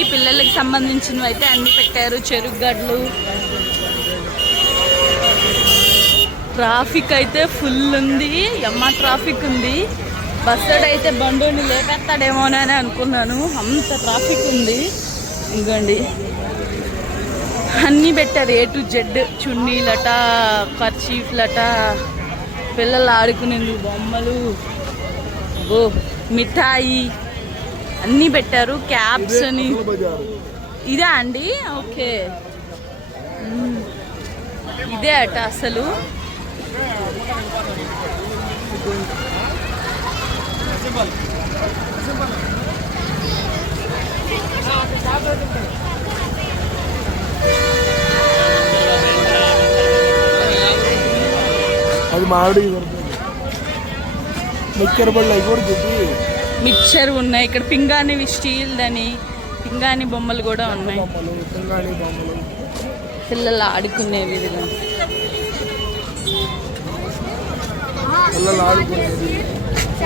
ఈ పిల్లలకి సంబంధించినవి అయితే అన్ని పెట్టారు. చెరుకు గడ్లు. ట్రాఫిక్ అయితే ఫుల్ ఉంది. ట్రాఫిక్ ఉంది. బస్సుడు అయితే బండిని లేపెత్తాడేమోనని అనుకున్నాను, అంత ట్రాఫిక్ ఉంది. ఇంకోండి అన్నీ పెట్టారు, A to Z. చున్నీలట, కర్చీఫ్లట, పిల్లలు ఆడుకునేందుకు బొమ్మలు, మిఠాయి అన్నీ పెట్టారు. క్యాప్స్ అని. ఇదే అండి? ఓకే, ఇదే అట అసలు. అది మామిడి మిక్చర్ బళ్ళు కూడా చెప్పి మిక్చర్ ఉన్నాయి ఇక్కడ. పింగాణి స్టీల్ అని పింగాణి బొమ్మలు కూడా ఉన్నాయి. పిల్లలు ఆడుకునేవి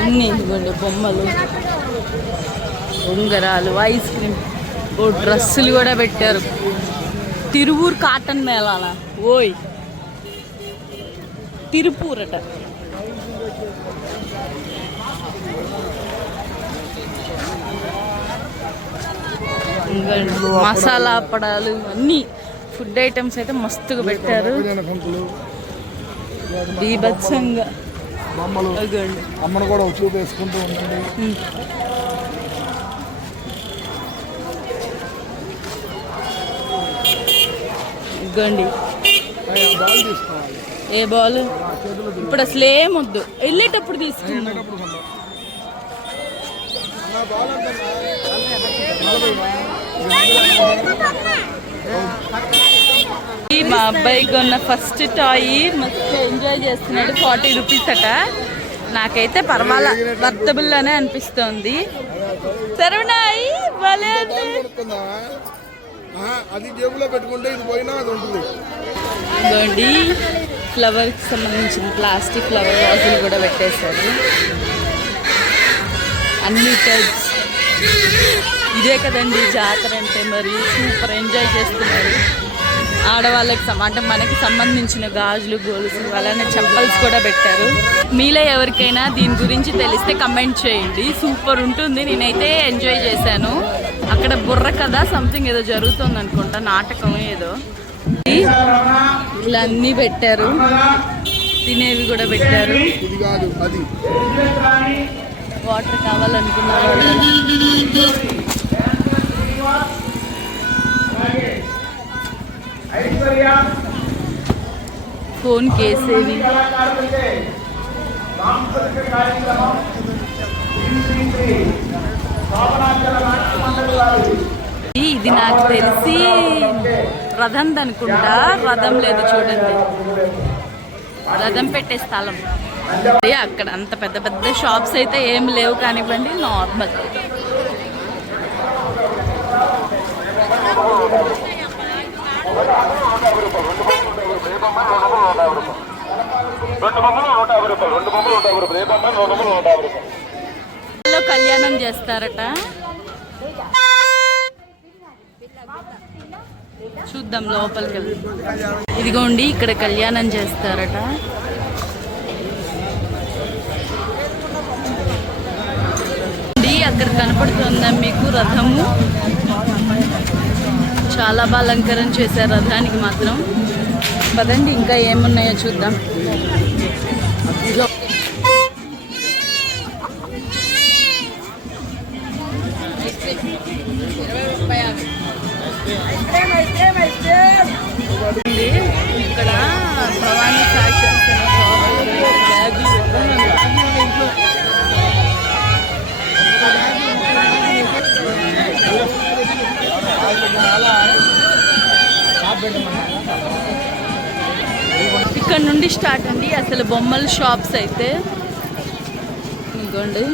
అన్నీ ఇవ్వండి. బొమ్మలు, ఉంగరాలు, ఐస్ క్రీమ్, డ్రెస్సులు కూడా పెట్టారు. తిరువూరు కాటన్ మేళాల. ఓయ్ తిరుపూరట. మసాలా అప్పడాలు అన్నీ ఫుడ్ ఐటమ్స్ అయితే మస్తుగా పెట్టారు. బీభత్సంగా అమ్మను కూడా చూపు వేసుకుంటూ ఉండండి. ఇవ్వండి. ఏ బాల్ ఇప్పుడు అసలు ఏమొద్దు, వెళ్ళేటప్పుడు తీసుకున్నాం. మా అబ్బాయి కొన్న ఫస్ట్ టాయ్ మస్తు ఎంజాయ్ చేస్తున్నాడు. 40 రూపీస్ అట. నాకైతే పర్వాలా, వర్తబుల్ అనే అనిపిస్తోంది. సరవనాయి ఇదిగోండి, ఫ్లవర్కి సంబంధించిన ప్లాస్టిక్ ఫ్లవర్ వాజులు కూడా పెట్టేశారు. అన్ని టైప్స్. ఇదే కదండి జాతర అంటే. మరి సూపర్ ఎంజాయ్ చేస్తున్నారు. ఆడవాళ్ళకి అంటే మనకి సంబంధించిన గాజులు, గొలుసు, అలానే చంపల్స్ కూడా పెట్టారు. మీలో ఎవరికైనా దీని గురించి తెలిస్తే కమెంట్ చేయండి. సూపర్ ఉంటుంది. నేనైతే ఎంజాయ్ చేశాను. అక్కడ బుర్ర కథ సంథింగ్ ఏదో జరుగుతుంది అనుకుంటా, నాటకం ఏదో. ఇలా అన్నీ పెట్టారు. తినేవి కూడా పెట్టారు. వాటర్ కావాలనుకున్న వాళ్ళు ఫోన్ కేసేవి. ఇది నాకు తెలిసి రథం అనుకుంటా. రథం లేదు చూడండి, రథం పెట్టే స్థలం. అక్కడ అంత పెద్ద పెద్ద షాప్స్ అయితే ఏం లేవు కానివ్వండి, నార్మల్. కళ్యాణం చేస్తారట. చూద్దాం లోపలికి వెళ్ళి. ఇదిగోండి ఇక్కడ కళ్యాణం చేస్తారట. అక్కడ కనపడుతుందా మీకు రథము? చాలా బాగా అలంకరణ చేశారు రథానికి మాత్రం. పదండి ఇంకా ఏమున్నాయో చూద్దాం. ఇక్కడ భవానీ ఫ్యాషన్స్ బ్యాగులు ఇక్కడ నుండి స్టార్ట్ అండి అసలు బొమ్మల షాప్స్ అయితే. ఇంకోండి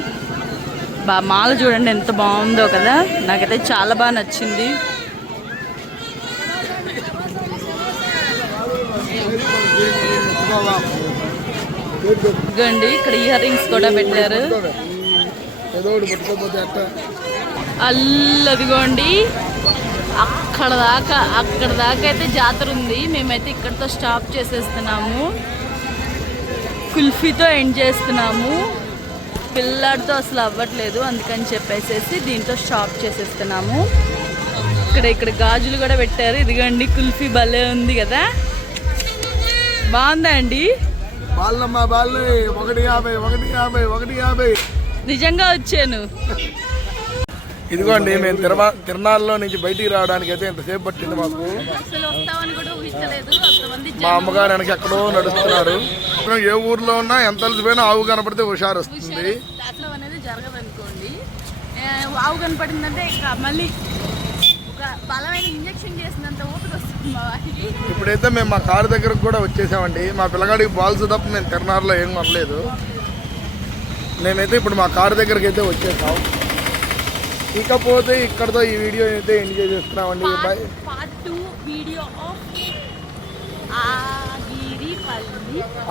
మాల చూడండి ఎంత బాగుందో కదా, నాకైతే చాలా బాగా నచ్చింది. ఇదిగోండి ఇక్కడ ఇయర్ రింగ్స్ కూడా పెట్టారు. అల్లదిగోండి అక్కడ దాకా అయితే జాతర ఉంది. మేమైతే ఇక్కడితో స్టాప్ చేసేస్తున్నాము. కుల్ఫీతో ఎండ్ చేస్తున్నాము. పిల్లాడితో అసలు అవ్వట్లేదు, అందుకని చెప్పేసి దీంతో స్టాప్ చేసేస్తున్నాము. ఇక్కడ గాజులు కూడా పెట్టారు. ఇదిగోండి కుల్ఫీ భలే ఉంది కదా, బాగుందా అండి? నిజంగా వచ్చాను. ఇదిగోండి మేము తిరునాళ్ళలో నుంచి బయటికి రావడానికి అయితే ఎంతసేపు పట్టింది మాకు. మా అమ్మగారు వెనక ఎక్కడో నడుస్తున్నారు. ఏ ఊర్లో ఉన్నా ఎంత అలసిపోయినా ఆవు కనపడితే హుషారు వస్తుంది. జరగదనుకోండి, ఆవు కనపడిందంటే ఇక మళ్ళీ ఒక బలమైన ఇంజక్షన్ చేసినంత ఓపిక వస్తుంది మా వాటికి. ఇప్పుడైతే మేము మా కారు దగ్గరకు కూడా వచ్చేసామండి. మా పిల్లగాడికి బాల్స్ తప్ప మేము తిరునాళ్ళలో ఏం కొనలేదు. మేమైతే ఇప్పుడు మా కారు దగ్గరికి అయితే వచ్చేసాం. ఇకపోతే ఇక్కడతో ఈ వీడియో అయితే ఎంజాయ్ చేస్తున్నామండి. Part 2 video of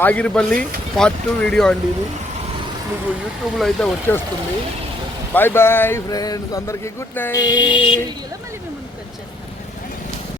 Agiripalli part 2 video అండి. ఇది మీకు యూట్యూబ్లో అయితే వచ్చేస్తుంది. బాయ్ బాయ్ ఫ్రెండ్స్, అందరికీ గుడ్ నైట్.